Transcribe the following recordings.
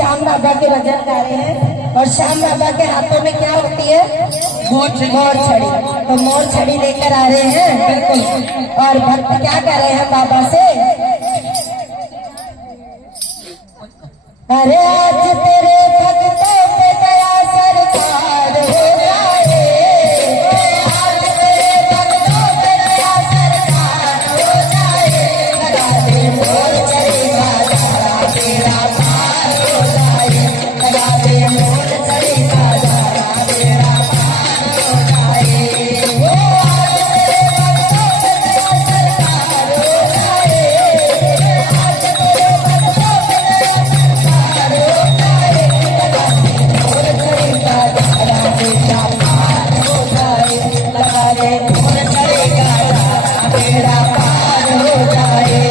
श्याम बाबा के भजन गा रहे हैं और श्याम बाबा के हाथों में क्या होती है? मोर छड़ी। तो मोर छड़ी लेकर आ रहे हैं बिल्कुल। और भक्त क्या कह रहे हैं बाबा से? अरे आज तेरे भक्तों पे दया सरकार हो जाए, आज तेरे भक्तों पे दया सरकार हो जाए, लगा दे मोर छड़ी का धारा तेरा पार हो जाए, लगा दे मोर छड़ी का धारा तेरा पार हो जाए। वो आज तेरे भक्तों पे दया सरकार हो जाए, आज तेरे भक्तों पे दया सरकार हो जाए, लगा दे मोर छड़ी का धारा तेरा पार हो जाए, लगा दे मोर छड़ी का धारा तेरा पार हो जाए।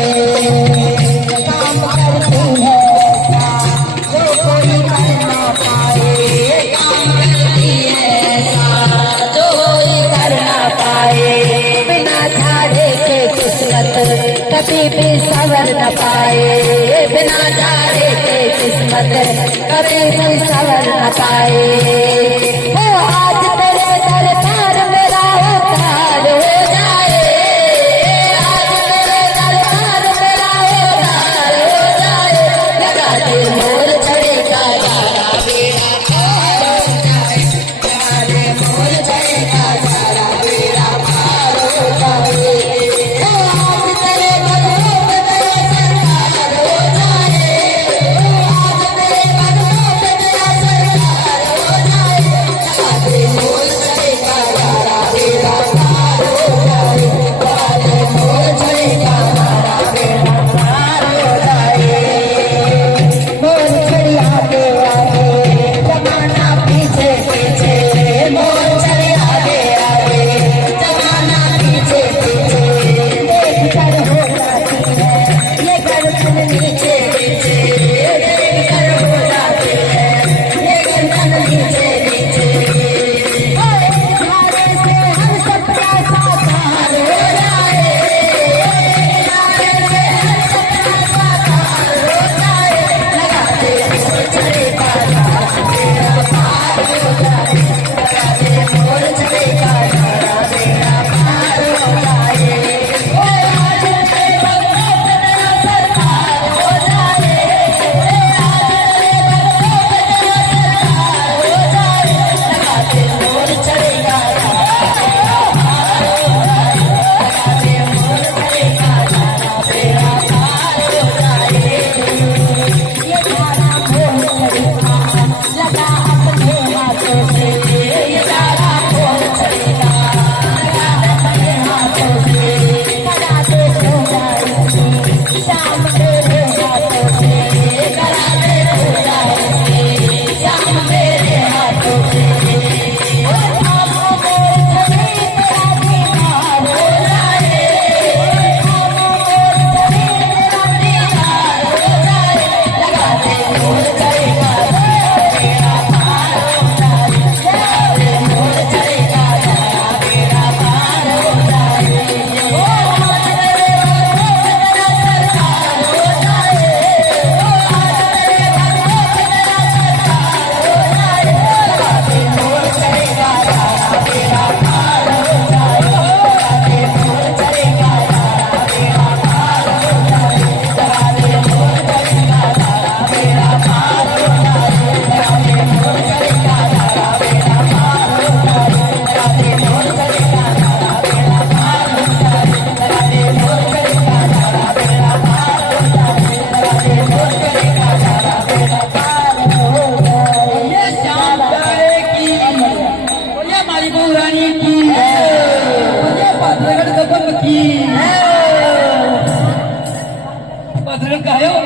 काम करती है ऐसा जो कोई कर ना पाए, काम करती है ऐसा जो कोई कर ना पाए, बिना झाड़े के किस्मत कभी भी संवर न पाए, बिना झाड़े के किस्मत कभी भी संवर न पाए। वो आज तेरे दरबार मेरा उद्धार हो जाए, आज तेरे दरबार मेरा उद्धार हो जाए, लगा दे मोर छड़ी का धारा बेड़ा पार हो जाए, लगा दे मोर छड़ी का धारा बेड़ा पार हो जाए। वो आज तेरे भक्तों पे दया सरकार हो जाए, वो आज तेरे भक्तों पे दया सरकार हो जाए, लगा दे मोर छड़ी का धारा बेड़ा पार हो जाए, लगा दे मोर छड़ी का धारा बेड़ा पार हो जाए। मोर छड़ी आगे आगे जमाना पीछे पीछे, मोर छड़ी आगे आगे जमाना पीछे पीछे, देख कर हो जाती है ये गर्दन नीचे नीचे, देख कर हो जाती है ये गर्दन नीचे नीचे। ओए इशारे से हम सबका साकार हो जाए, इशारे से हम सबका साकार हो जाए, लगा दे मोर छड़ी का धारा तेरा पार हो जाए, लगा दे मोर छड़ी का धारा तेरा पार हो जाए। ओए आज तेरे भक्तों पे दया सरकार हो जाए, आज तेरे भक्तों पे दया सरकार हो जाए, लगा दे मोर छड़ी का धारा तेरा पार हो जाए, लगा दे मोर छड़ी का धारा तेरा पार हो जाए। ये धारा मोर छड़ी का लगा अपने हाथों से, ये धारा मोर छड़ी का लगा अपने हाथों से, करा दे पूजा इसकी शाम मेरे हाथों से, करा दे पूजा इसकी शाम मेरे हाथों से। ओ थामो मोर छड़ी तेरा दीदार हो जाए, थामो मोर छड़ी तेरा दीदार हो जाए, लगा दे मोर छड़ी का धारा तेरा पार हो जाए, लगा दे मोर छड़ी का धारा तेरा पार हो जाए। ओ आज तेरे भक्तों पे दया सरकार हो जाए, ओ आज तेरे भक्तों पे दया सरकार हो जाए, लगा दे मोर छड़ी का धारा तेरा पार हो जाए, लगा दे मोर छड़ी का धारा तेरा पार हो जाए, लगा दे मोर छड़ी का धारा तेरा पार हो जाए, लगा दे मोर छड़ी का धारा तेरा पार हो जाए, लगा दे मोर छड़ी का धारा तेरा पार हो जाए, लगा दे मोर छड़ी का धारा तेरा पार हो जाए, लगा दे मोर छड़ी का धारा तेरा पार हो जाए। ये श्याम प्यारे की, बोलिए हमारी बहू रानी की, बोलिए पात्रगढ़ दबंग की, पात्रगढ़ का है वो।